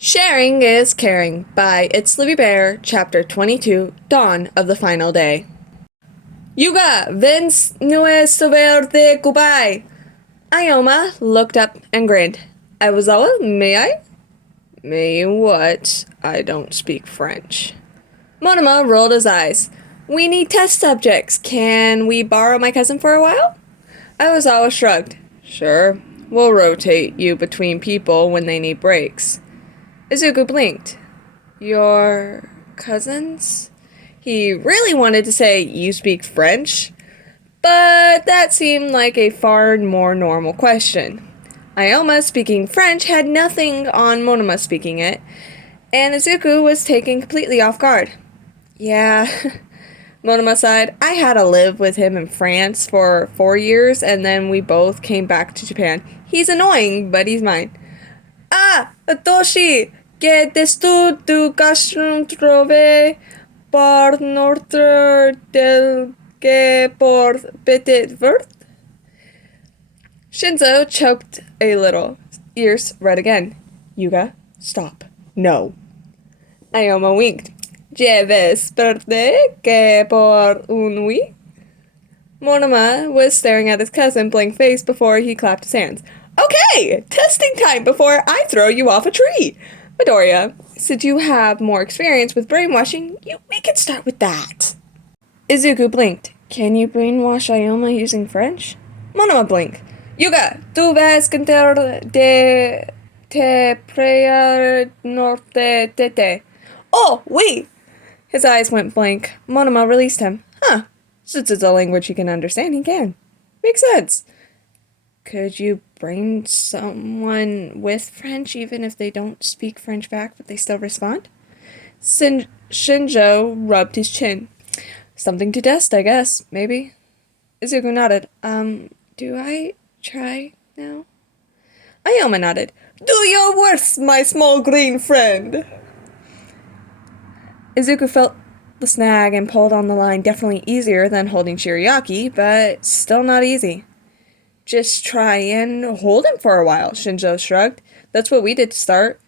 Sharing is Caring by Itslivybear, Chapter 22, Dawn of the Final Day. Yuga, Vince, nues verde kubai. Ioma looked up and grinned. I was all, may I? May you what? I don't speak French. Monoma rolled his eyes. We need test subjects. Can we borrow my cousin for a while? Iwasawa shrugged. Sure. We'll rotate you between people when they need breaks. Izuku blinked. Your cousins? He really wanted to say, you speak French? But that seemed like a far more normal question. Ioma speaking French had nothing on Monoma speaking it, and Izuku was taken completely off guard. Yeah, Monoma sighed. I had to live with him in France for 4 years, and then we both came back to Japan. He's annoying, but he's mine. Ah, Toshi, que destu tu castrum trove par notre del que por petit vert? Shinzo choked a little. Ears red again. Yuga, stop. No. Ioma winked. Je vais perde que por un oui? Monoma was staring at his cousin, blank face, before he clapped his hands. Okay, testing time before I throw you off a tree. Midoriya, since you have more experience with brainwashing, we can start with that. Izuku blinked. Can you brainwash Ioma using French? Monoma blinked. Yuga, tu vas cantar de te prayer norte tete. Oh, oui. His eyes went blank. Monoma released him. Huh. Since it's a language he can understand, he can. Makes sense. Could you brain someone with French even if they don't speak French back, but they still respond? Shinjo rubbed his chin. Something to test, I guess. Maybe. Izuku nodded. Do I try now? Ioma nodded. Do your worst, my small green friend. Izuku felt the snag and pulled on the line, definitely easier than holding Shirayaki, but still not easy. Just try and hold him for a while, Shinjo shrugged. That's what we did to start.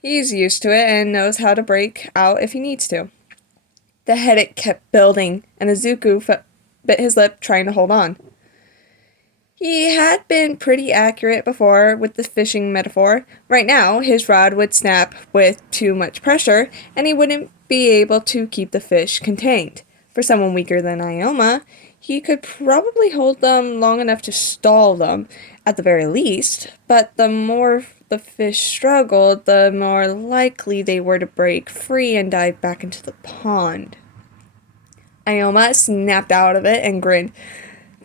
He's used to it and knows how to break out if he needs to. The headache kept building, and Izuku bit his lip, trying to hold on. He had been pretty accurate before with the fishing metaphor. Right now, his rod would snap with too much pressure, and he wouldn't be able to keep the fish contained. For someone weaker than Ioma, he could probably hold them long enough to stall them, at the very least, but the more the fish struggled, the more likely they were to break free and dive back into the pond. Ioma snapped out of it and grinned.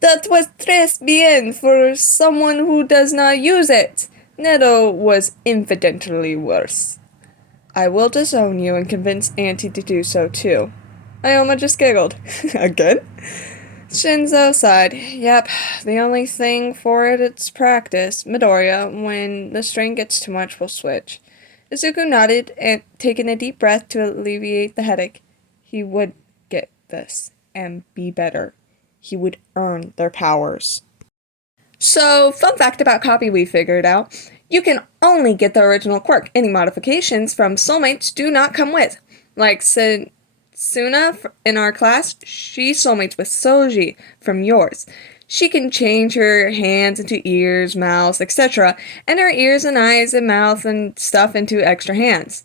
That was tres bien for someone who does not use it. Neto was infinitely worse. I will disown you and convince Auntie to do so too. Ioma just giggled. Again? Shinzo sighed. Yep, the only thing for it's practice. Midoriya, when the strain gets too much, we'll switch. Izuku nodded and taking a deep breath to alleviate the headache. He would get this and be better. He would earn their powers. So, fun fact about copy we figured out. You can only get the original quirk. Any modifications from soulmates do not come with. Like Suna in our class, she soulmates with Soji from yours. She can change her hands into ears, mouths, etc., and her ears and eyes and mouth and stuff into extra hands.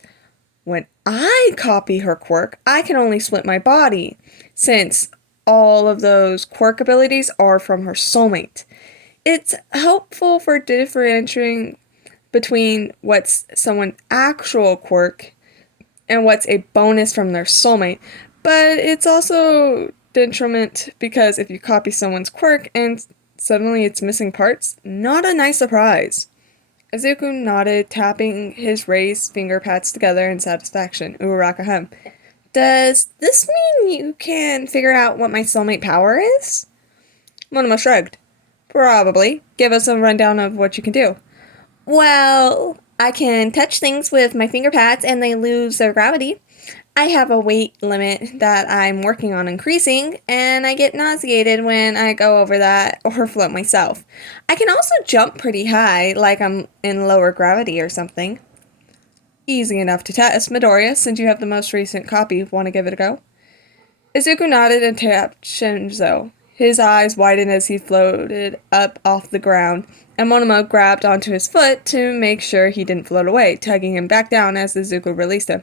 When I copy her quirk, I can only split my body, since all of those quirk abilities are from her soulmate. It's helpful for differentiating between what's someone's actual quirk and what's a bonus from their soulmate, but it's also detriment because if you copy someone's quirk and suddenly it's missing parts, not a nice surprise. Izuku nodded, tapping his raised finger pads together in satisfaction. Urakahem. Does this mean you can figure out what my soulmate power is? Monoma shrugged. Probably. Give us a rundown of what you can do. Well, I can touch things with my finger pads and they lose their gravity. I have a weight limit that I'm working on increasing, and I get nauseated when I go over that or float myself. I can also jump pretty high, like I'm in lower gravity or something. Easy enough to test. Midoriya, since you have the most recent copy, want to give it a go? Izuku nodded and tapped Shinzo. His eyes widened as he floated up off the ground, and Monoma grabbed onto his foot to make sure he didn't float away, tugging him back down as Izuku released him.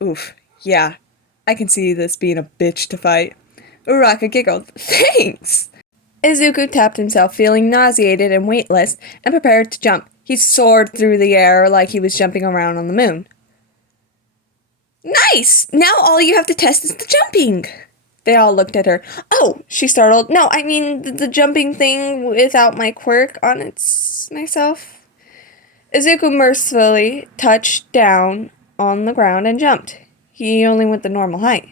Oof, yeah, I can see this being a bitch to fight. Uraka giggled. Thanks! Izuku tapped himself, feeling nauseated and weightless, and prepared to jump. He soared through the air like he was jumping around on the moon. Nice! Now all you have to test is the jumping! They all looked at her. Oh, she startled. No, I mean the jumping thing without my quirk on myself. Izuku mercifully touched down on the ground and jumped. He only went the normal height.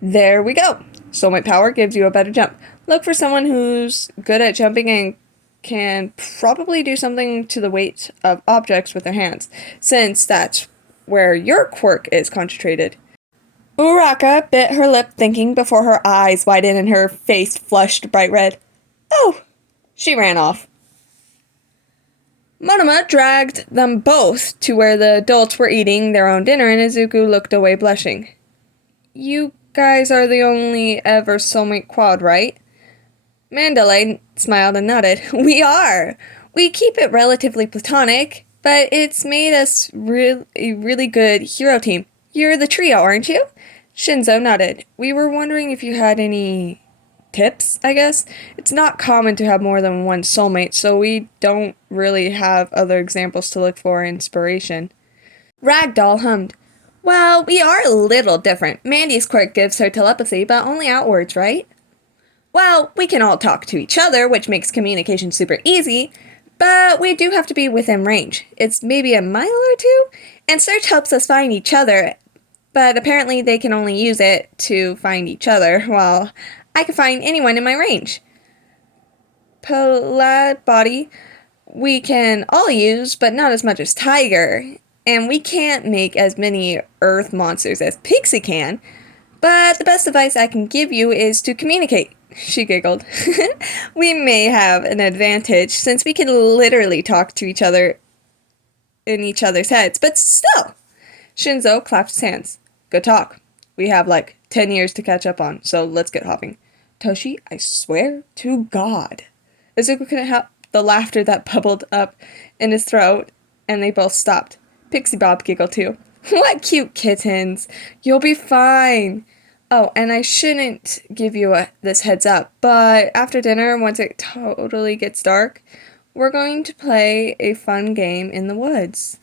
There we go. Soulmate power gives you a better jump. Look for someone who's good at jumping and can probably do something to the weight of objects with their hands, since that's where your quirk is concentrated. Uraka bit her lip thinking before her eyes widened and her face flushed bright red. Oh! She ran off. Monoma dragged them both to where the adults were eating their own dinner, and Izuku looked away blushing. You guys are the only ever soulmate quad, right? Mandalay smiled and nodded. We are! We keep it relatively platonic, but it's made us a really good hero team. You're the trio, aren't you? Shinzo nodded. We were wondering if you had any tips, I guess. It's not common to have more than one soulmate, so we don't really have other examples to look for inspiration. Ragdoll hummed. Well, we are a little different. Mandy's quirk gives her telepathy, but only outwards, right? Well, we can all talk to each other, which makes communication super easy, but we do have to be within range. It's maybe a mile or two, and search helps us find each other, but apparently they can only use it to find each other, while I can find anyone in my range. Palad body, we can all use, but not as much as Tiger, and we can't make as many earth monsters as Pixie can, but the best advice I can give you is to communicate. She giggled. We may have an advantage, since we can literally talk to each other in each other's heads, but still. Shinzo clapped his hands. Good talk. We have like 10 years to catch up on, so let's get hopping. Toshi, I swear to God. Izuku couldn't help the laughter that bubbled up in his throat, and they both stopped. Pixie Bob giggled too. What cute kittens. You'll be fine. Oh, and I shouldn't give you this heads up, but after dinner, once it totally gets dark, we're going to play a fun game in the woods.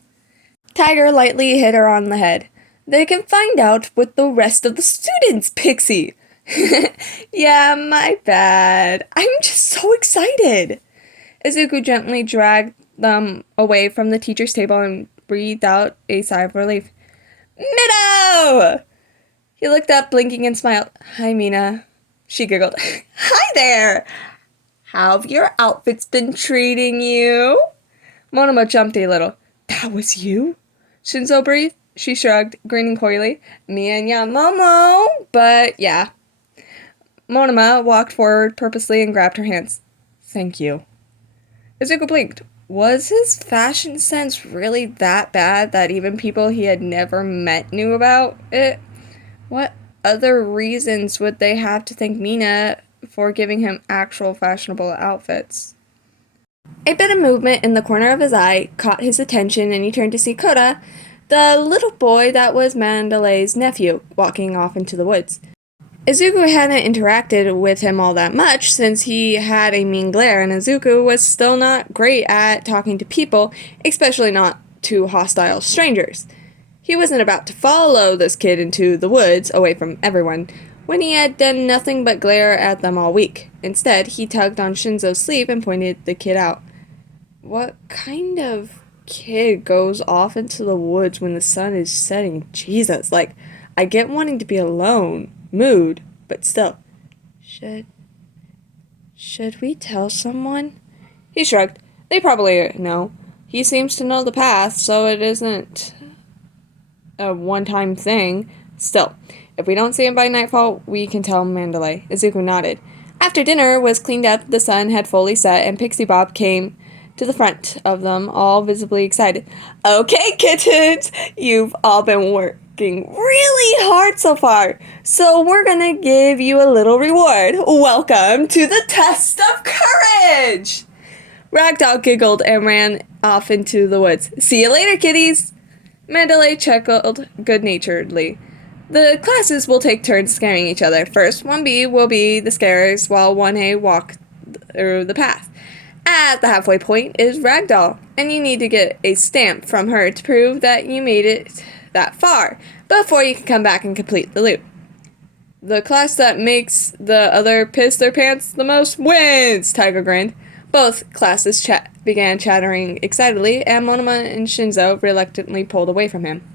Tiger lightly hit her on the head. They can find out with the rest of the students, Pixie. Yeah, my bad. I'm just so excited. Izuku gently dragged them away from the teacher's table and breathed out a sigh of relief. Mido! He looked up, blinking, and smiled. Hi, Mina. She giggled. Hi there! How've your outfits been treating you? Monoma jumped a little. That was you? Shinzo breathed. She shrugged, grinning coyly. Me and ya Momo, but yeah. Monoma walked forward purposely and grabbed her hands. Thank you. Izuku blinked. Was his fashion sense really that bad that even people he had never met knew about it? What other reasons would they have to thank Mina for giving him actual fashionable outfits? A bit of movement in the corner of his eye caught his attention, and he turned to see Kota, the little boy that was Mandalay's nephew, walking off into the woods. Izuku hadn't interacted with him all that much since he had a mean glare, and Izuku was still not great at talking to people, especially not to hostile strangers. He wasn't about to follow this kid into the woods, away from everyone, when he had done nothing but glare at them all week. Instead, he tugged on Shinzo's sleeve and pointed the kid out. What kind of kid goes off into the woods when the sun is setting? Jesus, I get wanting to be alone, mood, but still. Should we tell someone? He shrugged. They probably know. He seems to know the path, so it isn't a one-time thing. Still, if we don't see him by nightfall, we can tell Mandalay. Izuku nodded. After dinner was cleaned up, the sun had fully set, and Pixie Bob came to the front of them, all visibly excited. Okay, kittens, you've all been working really hard so far, so we're gonna give you a little reward. Welcome to the test of courage! Ragdoll giggled and ran off into the woods. See you later, kitties! Mandalay chuckled good-naturedly. The classes will take turns scaring each other. First, 1B will be the scarers while 1A walk through the path. At the halfway point is Ragdoll, and you need to get a stamp from her to prove that you made it that far before you can come back and complete the loop. The class that makes the other piss their pants the most wins, Tiger grinned. Both classes began chattering excitedly, and Monoma and Shinzo reluctantly pulled away from him.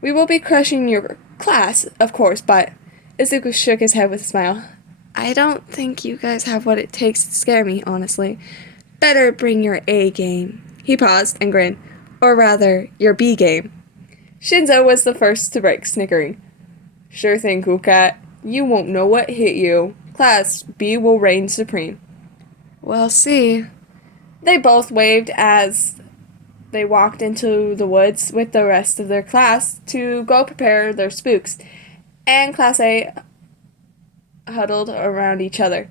We will be crushing your class, of course, but Izuku shook his head with a smile. I don't think you guys have what it takes to scare me, honestly. Better bring your A game. He paused and grinned. Or rather, your B game. Shinzo was the first to break, snickering. Sure thing, Cool Cat. You won't know what hit you. Class B will reign supreme. We'll see. They both waved as they walked into the woods with the rest of their class to go prepare their spooks, and Class A huddled around each other.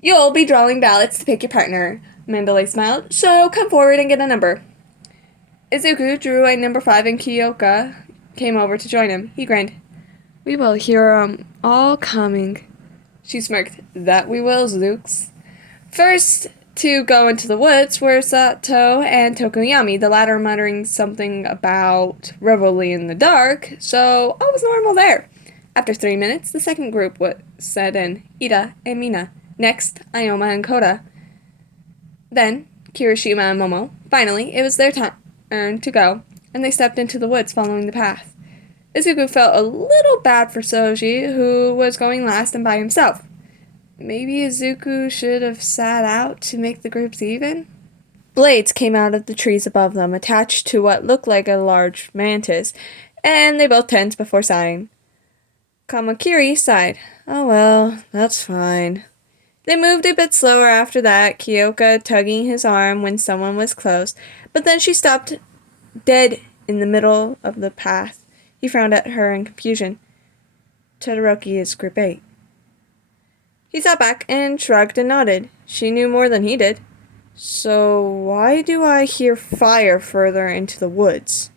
You'll be drawing ballots to pick your partner, Mandalay smiled, so come forward and get a number. Izuku drew a number 5 and Kyoka came over to join him. He grinned. We will hear 'em all coming. She smirked. That we will, Zooks. First to go into the woods were Sato and Tokoyami, the latter muttering something about revelry in the dark, so all was normal there. After 3 minutes, the second group was set in, Ida and Mina. Next, Ayoma and Koda. Then, Kirishima and Momo. Finally, it was their turn to go, and they stepped into the woods following the path. Izuku felt a little bad for Soji, who was going last and by himself. Maybe Izuku should have sat out to make the groups even? Blades came out of the trees above them, attached to what looked like a large mantis, and they both tensed before sighing. Kamakiri sighed. Oh well, that's fine. They moved a bit slower after that, Kyoka tugging his arm when someone was close, but then she stopped dead in the middle of the path. He frowned at her in confusion. Todoroki is Group 8. He sat back and shrugged and nodded. She knew more than he did. So why do I hear fire further into the woods?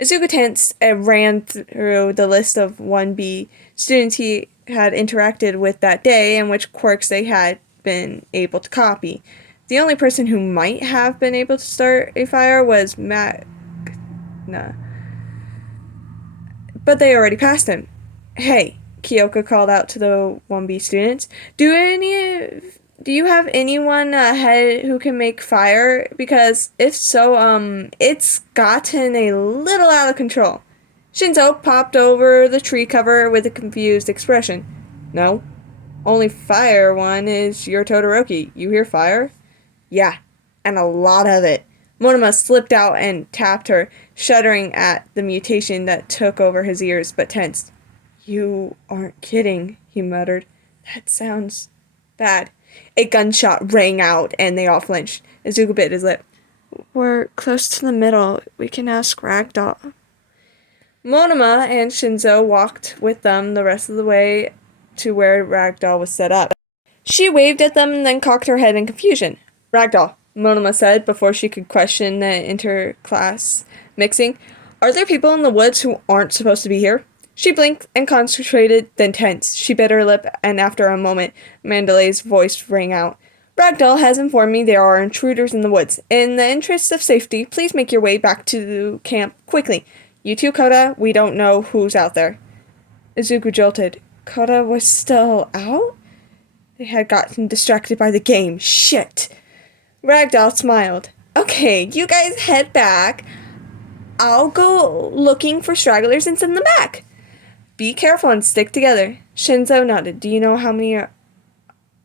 Izuku tensed and ran through the list of 1B students he had interacted with that day and which quirks they had been able to copy. The only person who might have been able to start a fire was Magna. But they already passed him. Hey, Kyoka called out to the 1B students. Do you have anyone ahead who can make fire? Because if so, it's gotten a little out of control. Shinzo popped over the tree cover with a confused expression. No. Only fire one is your Todoroki. You hear fire? Yeah, and a lot of it. Monoma slipped out and tapped her, shuddering at the mutation that took over his ears, but tensed. You aren't kidding, he muttered. That sounds bad. A gunshot rang out, and they all flinched. Izuku bit his lip. We're close to the middle. We can ask Ragdoll. Monoma and Shinzo walked with them the rest of the way to where Ragdoll was set up. She waved at them and then cocked her head in confusion. Ragdoll, Monoma said before she could question the interclass mixing. Are there people in the woods who aren't supposed to be here? She blinked and concentrated, then tensed. She bit her lip, and after a moment, Mandalay's voice rang out. Ragdoll has informed me there are intruders in the woods. In the interest of safety, please make your way back to the camp quickly. You too, Koda. We don't know who's out there. Izuku jolted. Koda was still out? They had gotten distracted by the game. Shit. Ragdoll smiled. Okay, you guys head back. I'll go looking for stragglers and send them back. Be careful and stick together. Shinzo nodded. Do you know how many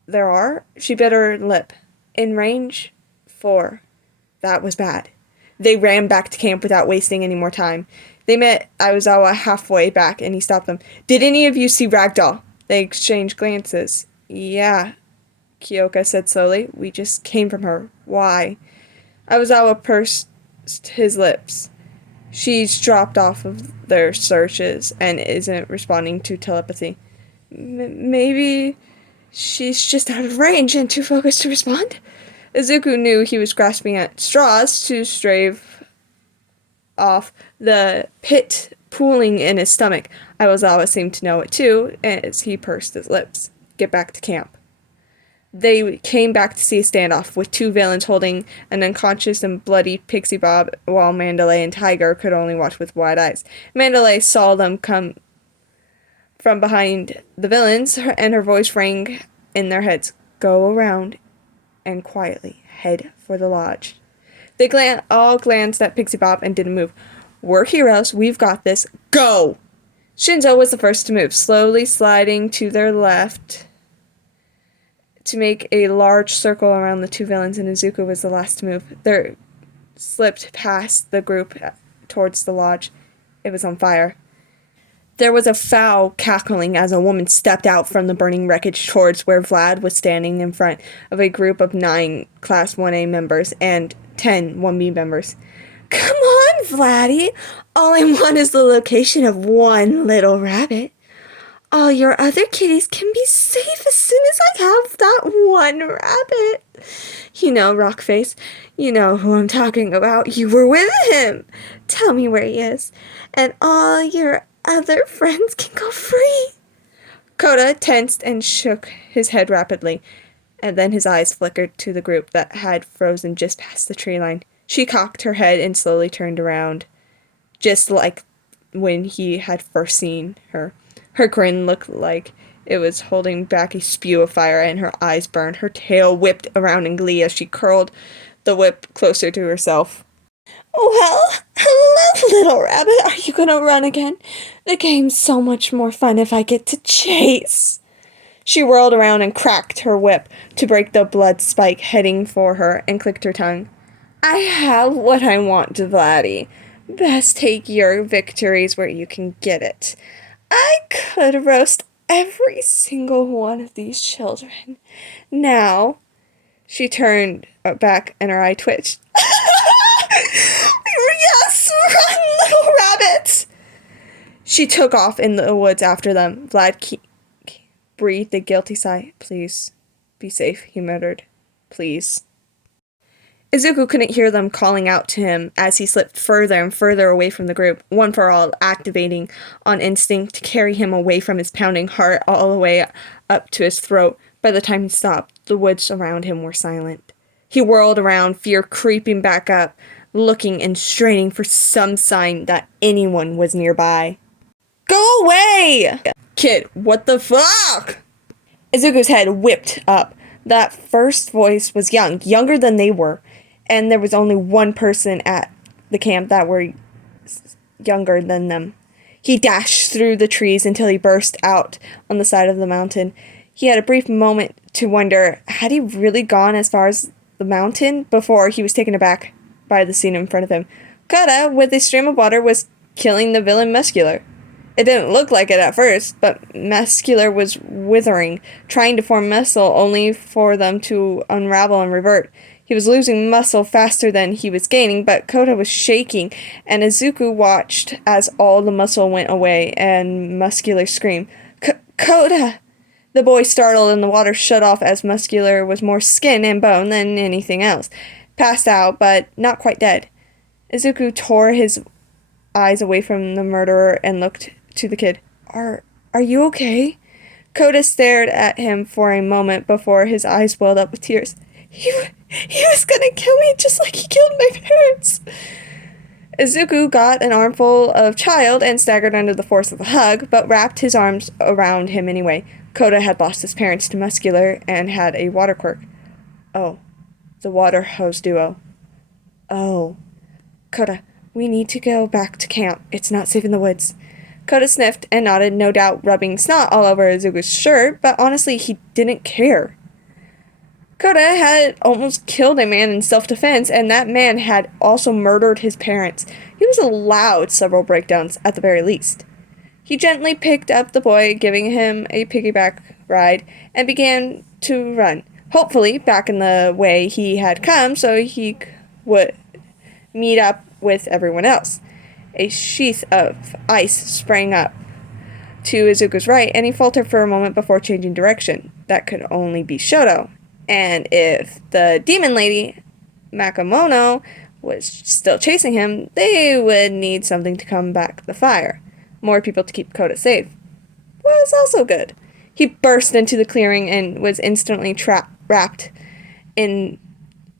there are? She bit her lip. In range, 4. That was bad. They ran back to camp without wasting any more time. They met Aizawa halfway back, and he stopped them. Did any of you see Ragdoll? They exchanged glances. Yeah. Kyoka said slowly. We just came from her. Why? Aiwazawa pursed his lips. She's dropped off of their searches and isn't responding to telepathy. Maybe she's just out of range and too focused to respond? Izuku knew he was grasping at straws to stave off the pit pooling in his stomach. Aiwazawa seemed to know it too, as he pursed his lips. Get back to camp. They came back to see a standoff, with two villains holding an unconscious and bloody Pixie Bob, while Mandalay and Tiger could only watch with wide eyes. Mandalay saw them come from behind the villains, and her voice rang in their heads. Go around and quietly head for the lodge. They all glanced at Pixie Bob and didn't move. We're heroes. We've got this. Go! Shinzo was the first to move, slowly sliding to their left to make a large circle around the two villains, and Izuku was the last to move. They slipped past the group towards the lodge. It was on fire. There was a foul cackling as a woman stepped out from the burning wreckage towards where Vlad was standing in front of a group of 9 Class 1A members and 10 1B members. Come on, Vladdy! All I want is the location of one little rabbit. All your other kitties can be safe as soon as I have that one rabbit. You know, Rockface, you know who I'm talking about. You were with him. Tell me where he is, and all your other friends can go free. Kota tensed and shook his head rapidly, and then his eyes flickered to the group that had frozen just past the tree line. She cocked her head and slowly turned around, just like when he had first seen her. Her grin looked like it was holding back a spew of fire, and her eyes burned. Her tail whipped around in glee as she curled the whip closer to herself. Well, hello, little rabbit. Are you gonna run again? The game's so much more fun if I get to chase. She whirled around and cracked her whip to break the blood spike heading for her and clicked her tongue. I have what I want, Vladdy. Best take your victories where you can get it. I could roast every single one of these children. Now, she turned back and her eye twitched. Yes, run, little rabbit! She took off in the woods after them. Vlad breathed a guilty sigh. Please, be safe, he muttered. Please. Izuku couldn't hear them calling out to him as he slipped further and further away from the group, One for All activating on instinct to carry him away from his pounding heart all the way up to his throat. By the time he stopped, the woods around him were silent. He whirled around, fear creeping back up, looking and straining for some sign that anyone was nearby. Go away! Kid, what the fuck? Izuku's head whipped up. That first voice was young, younger than they were. And there was only one person at the camp that were younger than them. He dashed through the trees until he burst out on the side of the mountain. He had a brief moment to wonder, had he really gone as far as the mountain before he was taken aback by the scene in front of him. Kota, with a stream of water, was killing the villain Muscular. It didn't look like it at first, but Muscular was withering, trying to form muscle only for them to unravel and revert. He was losing muscle faster than he was gaining, but Kota was shaking, and Izuku watched as all the muscle went away, and Muscular screamed, Kota! The boy startled, and the water shut off as Muscular was more skin and bone than anything else. Passed out, but not quite dead. Izuku tore his eyes away from the murderer and looked to the kid. Are you okay? Kota stared at him for a moment before his eyes welled up with tears. He was gonna kill me just like he killed my parents. Izuku got an armful of child and staggered under the force of the hug, but wrapped his arms around him anyway. Kota had lost his parents to Muscular and had a water quirk. Oh, the water hose duo. Oh. Kota, we need to go back to camp. It's not safe in the woods. Kota sniffed and nodded, no doubt rubbing snot all over Izuku's shirt, but honestly, he didn't care. Kota had almost killed a man in self-defense, and that man had also murdered his parents. He was allowed several breakdowns, at the very least. He gently picked up the boy, giving him a piggyback ride, and began to run. hopefully back in the way he had come so he would meet up with everyone else. A sheath of ice sprang up to Izuku's right, and he faltered for a moment before changing direction. That could only be Shoto. And if the demon lady, Makamono, was still chasing him, they would need something to come back the fire. More people to keep Kota safe was also good. He burst into the clearing and was instantly wrapped in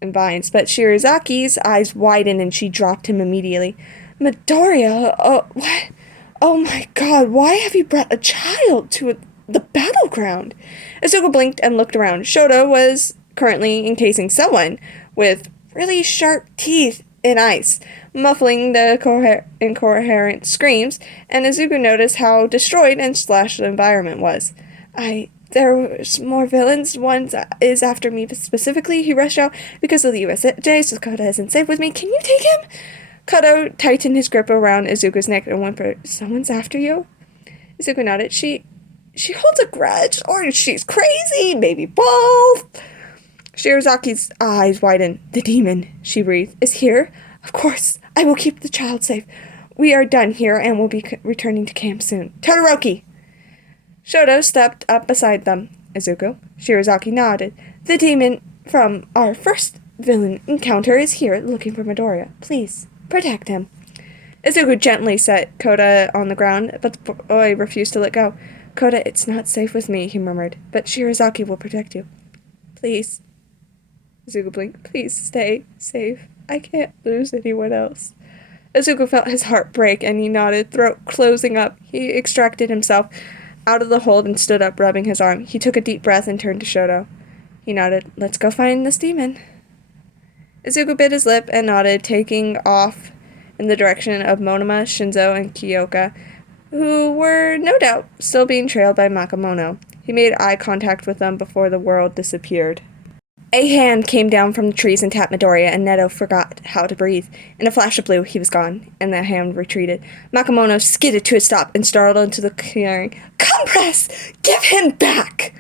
vines, but Shirazaki's eyes widened and she dropped him immediately. Midoriya, what? Oh my god, why have you brought a child to the battleground? Izuku blinked and looked around. Shoto was currently encasing someone with really sharp teeth in ice, muffling the incoherent screams, and Izuku noticed how destroyed and slashed the environment was. There's more villains. One is after me specifically. He rushed out because of the USJ, so Kota isn't safe with me. Can you take him? Kota tightened his grip around Izuku's neck and whimpered, "Someone's after you?" Izuku nodded. She holds a grudge, or she's crazy, maybe both. Shirazaki's eyes widened. "The demon," she breathed, "is here? Of course, I will keep the child safe. We are done here and will be returning to camp soon. Todoroki!" Shoto stepped up beside them. "Izuku?" Shirazaki nodded. "The demon from our first villain encounter is here looking for Midoriya. Please, protect him." Izuku gently set Kota on the ground, but the boy refused to let go. "Kota, it's not safe with me," he murmured, "but Shirazaki will protect you. Please." Izuku blinked. "Please stay safe. I can't lose anyone else." Izuku felt his heart break, and he nodded, throat closing up. He extracted himself out of the hold and stood up, rubbing his arm. He took a deep breath and turned to Shoto. He nodded. "Let's go find this demon." Izuku bit his lip and nodded, taking off in the direction of Monoma, Shinzo, and Kyoka, who were, no doubt, still being trailed by Makamono. He made eye contact with them before the world disappeared. A hand came down from the trees and tapped Midoriya, and Neto forgot how to breathe. In a flash of blue, he was gone, and the hand retreated. Makamono skidded to a stop and startled into the clearing. "Compress! Give him back!"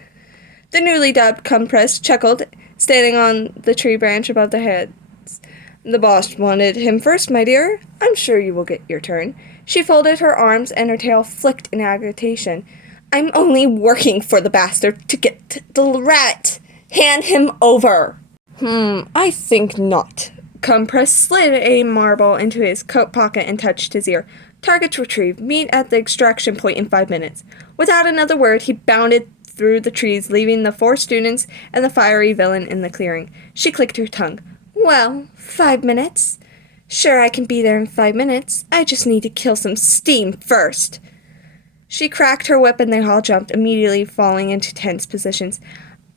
The newly dubbed Compress chuckled, standing on the tree branch above their heads. "The boss wanted him first, my dear. I'm sure you will get your turn." She folded her arms, and her tail flicked in agitation. "I'm only working for the bastard to get the rat. Hand him over." I think not." Compress slid a marble into his coat pocket and touched his ear. "Targets retrieved. Meet at the extraction point in 5 minutes." Without another word, he bounded through the trees, leaving the 4 students and the fiery villain in the clearing. She clicked her tongue. "Well, 5 minutes? Sure, I can be there in 5 minutes. I just need to kill some steam first." She cracked her whip and they all jumped, immediately falling into tense positions.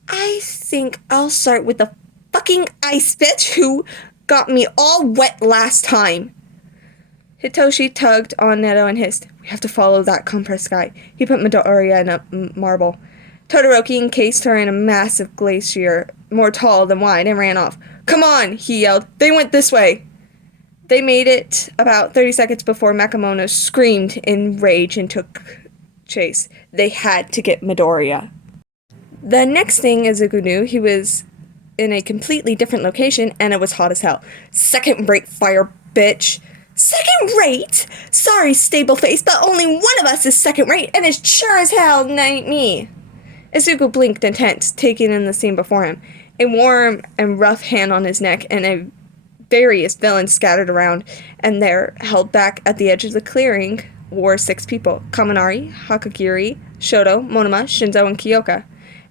"I think I'll start with the fucking ice bitch who got me all wet last time." Hitoshi tugged on Neto and hissed, "We have to follow that compressed guy." He put Midoriya in a marble. Todoroki encased her in a massive glacier, more tall than wide, and ran off. "Come on," he yelled. "They went this way." They made it about 30 seconds before Makamono screamed in rage and took chase. They had to get Midoriya. The next thing Izuku knew, he was in a completely different location, and it was hot as hell. "Second-rate fire, bitch." "Second-rate? Sorry, Stableface, but only one of us is second-rate, and it's sure as hell ain't me." Izuku blinked intense, taking in the scene before him. A warm and rough hand on his neck, and various villains scattered around, and there, held back at the edge of the clearing, were 6 people. Kaminari, Hakagiri, Shoto, Monoma, Shinzo, and Kyoka.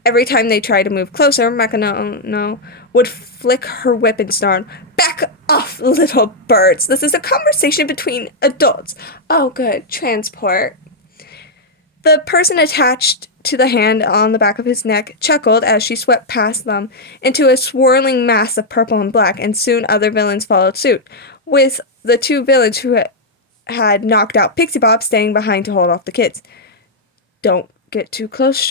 Every time they tried to move closer, Makamono would flick her whip and snarl, "Back off, little birds. This is a conversation between adults." Oh, good. Transport. The person attached to the hand on the back of his neck chuckled as she swept past them into a swirling mass of purple and black, and soon other villains followed suit, with the 2 villains who had knocked out Pixie Bob staying behind to hold off the kids. "Don't get too close,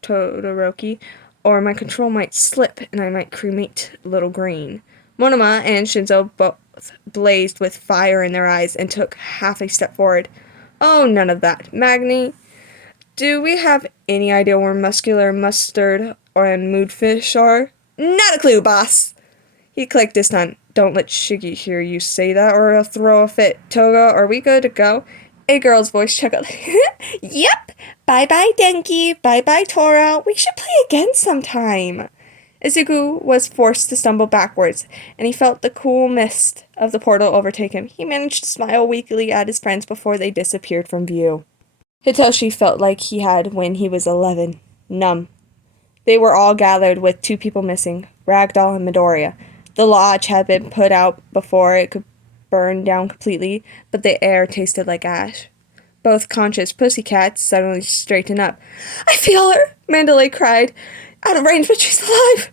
Todoroki, or my control might slip and I might cremate Little Green." Monoma and Shinzo both blazed with fire in their eyes and took half a step forward. "Oh, none of that. Magni, Do we have any idea where muscular, mustard, and moodfish are? Not a clue, boss. He clicked his tongue. Don't let Shiggy hear you say that or he'll throw a fit. Toga, are we good to go? A girl's voice chuckled. Yep. Bye-bye, Denki. Bye-bye, Tora. We should play again sometime. Izuku was forced to stumble backwards, and he felt the cool mist of the portal overtake him. He managed to smile weakly at his friends before they disappeared from view. Hitoshi felt like he had when he was 11. Numb. They were all gathered with 2 people missing, Ragdoll and Midoriya. The lodge had been put out before it could burn down completely, but the air tasted like ash. Both conscious pussycats suddenly straightened up. I feel her, Mandalay cried. Out of range, but she's alive.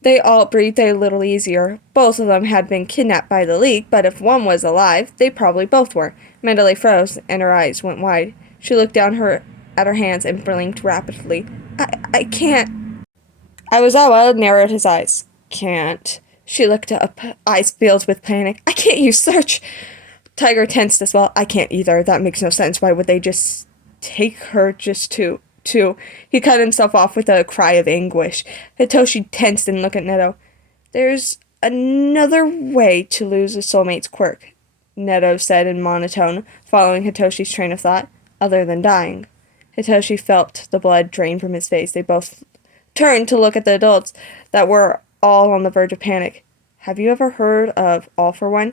They all breathed a little easier. Both of them had been kidnapped by the League, but if one was alive, they probably both were. Mandalay froze, and her eyes went wide. She looked down at her hands and blinked rapidly. I can't. Aizawa narrowed his eyes. Can't. She looked up, eyes filled with panic. I can't use search. Tiger tensed as well. I can't either. That makes no sense. Why would they just take her just to... He cut himself off with a cry of anguish. Hitoshi tensed and looked at Neto. There's another way to lose a soulmate's quirk, Neto said in monotone, following Hitoshi's train of thought, other than dying. Hitoshi felt the blood drain from his face. They both turned to look at the adults that were all on the verge of panic. Have you ever heard of All for One?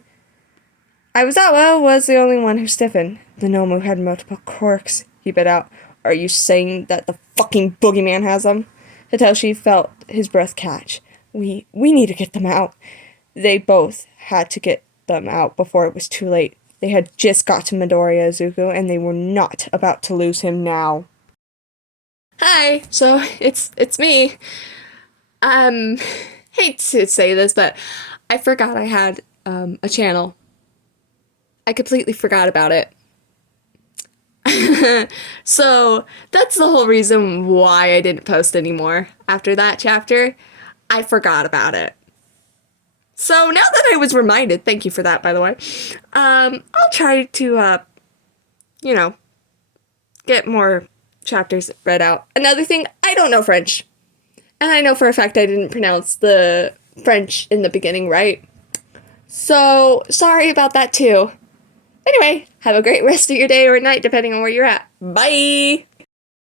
Aizawa was the only one who stiffened. The Nomu had multiple quirks, he bit out. Are you saying that the fucking boogeyman has them? Hitoshi felt his breath catch. We need to get them out. They both had to get them out before it was too late. They had just got to Midoriya Izuku, and they were not about to lose him now. Hi, so it's me. Hate to say this, but I forgot I had a channel. I completely forgot about it. So that's the whole reason why I didn't post anymore after that chapter. I forgot about it. So now that I was reminded, thank you for that, by the way, I'll try to, get more chapters read out. Another thing, I don't know French. And I know for a fact I didn't pronounce the French in the beginning right. So sorry about that too. Anyway, have a great rest of your day or night, depending on where you're at. Bye!